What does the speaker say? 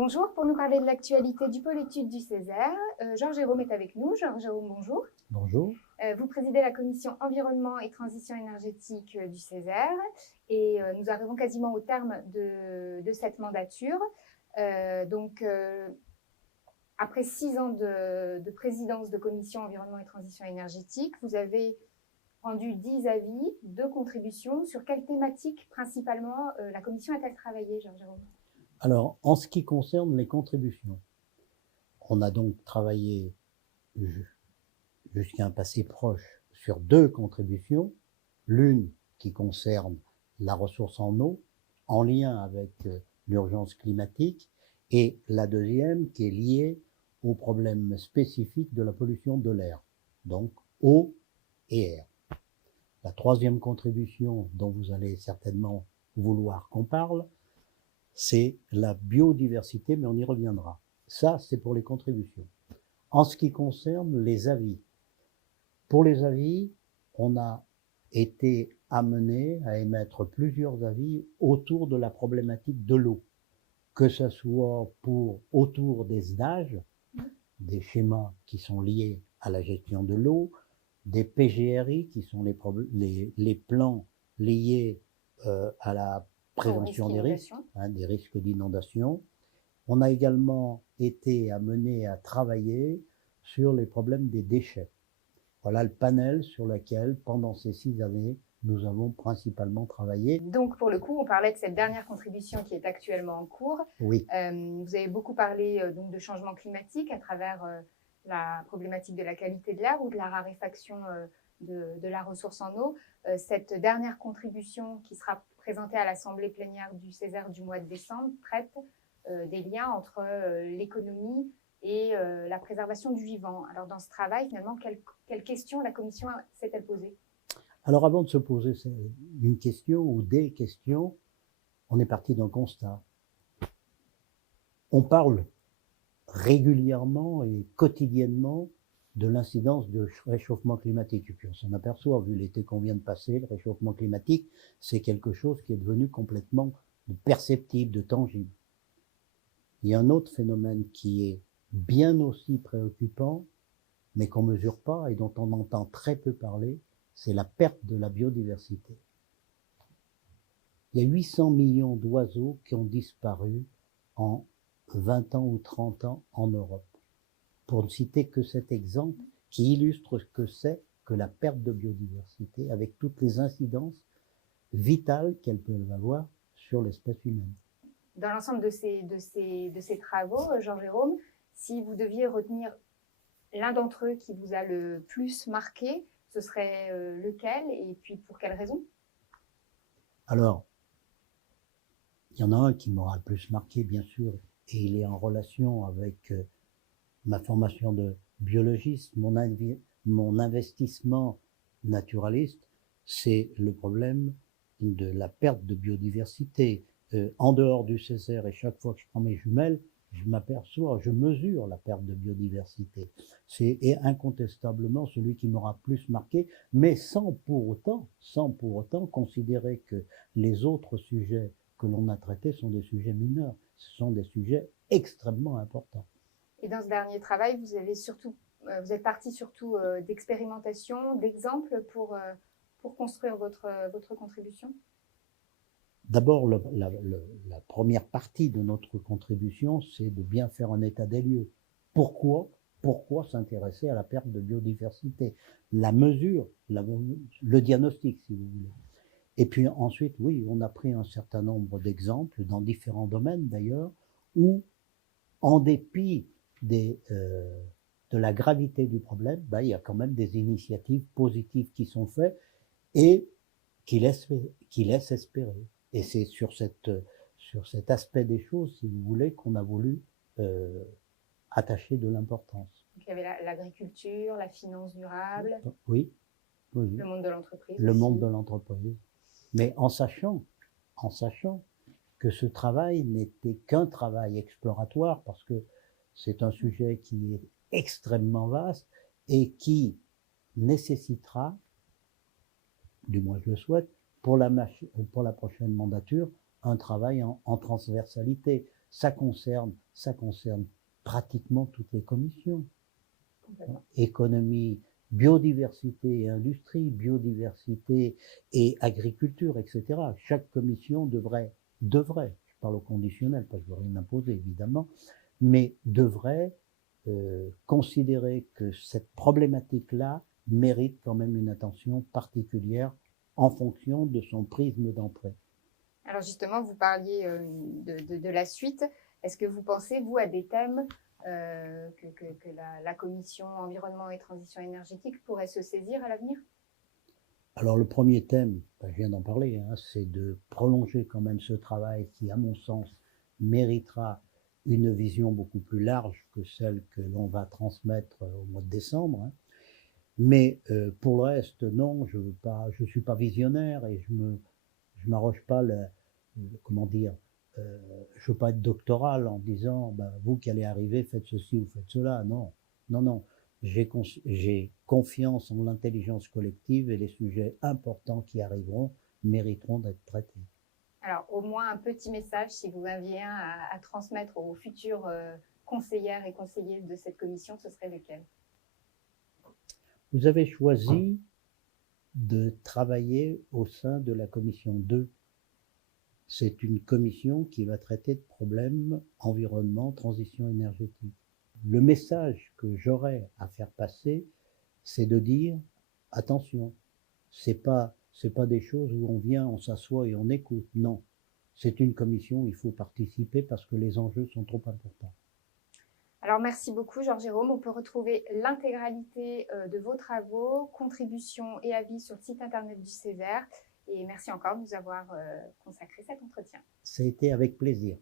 Bonjour, pour nous parler de l'actualité du pôle études du Césaire, Georges Jérôme est avec nous. Georges Jérôme, bonjour. Bonjour. Vous présidez la commission environnement et transition énergétique du Césaire et nous arrivons quasiment au terme de cette mandature. Après 6 ans de présidence de commission environnement et transition énergétique, vous avez rendu 10 avis, 2 contributions. Sur quelle thématique principalement la commission a-t-elle travaillé, Georges Jérôme ? Alors, en ce qui concerne les contributions, on a donc travaillé jusqu'à un passé proche sur 2 contributions. L'une qui concerne la ressource en eau, en lien avec l'urgence climatique, et la deuxième qui est liée aux problèmes spécifiques de la pollution de l'air, donc eau et air. La troisième contribution dont vous allez certainement vouloir qu'on parle, c'est la biodiversité, mais on y reviendra. Ça, c'est pour les contributions. En ce qui concerne les avis, pour les avis, on a été amené à émettre plusieurs avis autour de la problématique de l'eau, que ce soit autour des SDAGE, des schémas qui sont liés à la gestion de l'eau, des PGRI, qui sont les plans liés à la prévention des risques, des risques d'inondation. On a également été amené à travailler sur les problèmes des déchets. Voilà le panel sur lequel, pendant ces 6 années, nous avons principalement travaillé. Donc, pour le coup, on parlait de cette dernière contribution qui est actuellement en cours. Oui. Vous avez beaucoup parlé donc, de changement climatique à travers la problématique de la qualité de l'air ou de la raréfaction de la ressource en eau. Cette dernière contribution qui sera présentée à l'Assemblée plénière du Césaire du mois de décembre traite des liens entre l'économie et la préservation du vivant. Alors, dans ce travail, finalement, quelles questions la Commission s'est-elle posée ? Alors, avant de se poser une question ou des questions, on est parti d'un constat. On parle régulièrement et quotidiennement de l'incidence du réchauffement climatique. Et puis on s'en aperçoit, vu l'été qu'on vient de passer, le réchauffement climatique, c'est quelque chose qui est devenu complètement perceptible, de tangible. Il y a un autre phénomène qui est bien aussi préoccupant, mais qu'on ne mesure pas et dont on entend très peu parler, c'est la perte de la biodiversité. Il y a 800 millions d'oiseaux qui ont disparu en 20 ans ou 30 ans en Europe. Pour ne citer que cet exemple qui illustre ce que c'est que la perte de biodiversité avec toutes les incidences vitales qu'elle peut avoir sur l'espèce humaine. Dans l'ensemble de ces travaux, Georges Jérôme, si vous deviez retenir l'un d'entre eux qui vous a le plus marqué, ce serait lequel et puis pour quelle raison ? Alors, il y en a un qui m'aura le plus marqué, bien sûr, et il est en relation avec ma formation de biologiste, mon investissement naturaliste, c'est le problème de la perte de biodiversité. En dehors du Césaire, et chaque fois que je prends mes jumelles, je m'aperçois, je mesure la perte de biodiversité. C'est incontestablement celui qui m'aura plus marqué, mais sans pour autant considérer que les autres sujets que l'on a traités sont des sujets mineurs. Ce sont des sujets extrêmement importants. Et dans ce dernier travail, vous êtes parti surtout d'expérimentation, d'exemples pour construire votre contribution ? D'abord, la première partie de notre contribution, c'est de bien faire un état des lieux. Pourquoi s'intéresser à la perte de biodiversité ? La mesure, le diagnostic, si vous voulez. Et puis ensuite, oui, on a pris un certain nombre d'exemples dans différents domaines d'ailleurs, où, en dépit de la gravité du problème, il y a quand même des initiatives positives qui sont faites et qui laissent espérer. Et c'est sur cet aspect des choses, si vous voulez, qu'on a voulu attacher de l'importance. Donc, il y avait l'agriculture, la finance durable, oui. Le monde de l'entreprise. Le monde de l'entreprise. Mais en sachant que ce travail n'était qu'un travail exploratoire, parce que c'est un sujet qui est extrêmement vaste et qui nécessitera, du moins je le souhaite, pour la prochaine mandature, un travail en transversalité. ça concerne pratiquement toutes les commissions. Complètement. Économie, biodiversité et industrie, biodiversité et agriculture, etc. Chaque commission devrait, je parle au conditionnel parce que je ne veux rien imposer évidemment, mais devrait considérer que cette problématique-là mérite quand même une attention particulière en fonction de son prisme d'entrée. Alors justement, vous parliez de la suite. Est-ce que vous pensez, vous, à des thèmes que la commission environnement et transition énergétique pourrait se saisir à l'avenir? Alors le premier thème, je viens d'en parler, hein, c'est de prolonger quand même ce travail qui, à mon sens, méritera une vision beaucoup plus large que celle que l'on va transmettre au mois de décembre. Hein. Mais pour le reste, non, je suis pas visionnaire et je m'arroge pas comment dire, je veux pas être doctoral en disant, ben, vous qui allez arriver, faites ceci ou faites cela. Non, non, non. J'ai confiance en l'intelligence collective et les sujets importants qui arriveront mériteront d'être traités. Alors, au moins un petit message, si vous aviez un à transmettre aux futurs conseillères et conseillers de cette commission, ce serait lequel? Vous avez choisi de travailler au sein de la commission 2. C'est une commission qui va traiter de problèmes environnement, transition énergétique. Le message que j'aurais à faire passer, c'est de dire attention, c'est pas des choses où on vient, on s'assoit et on écoute. Non, c'est une commission où il faut participer parce que les enjeux sont trop importants. Alors, merci beaucoup, Georges-Jérôme. On peut retrouver l'intégralité de vos travaux, contributions et avis sur le site internet du Césaire. Et merci encore de nous avoir consacré cet entretien. Ça a été avec plaisir.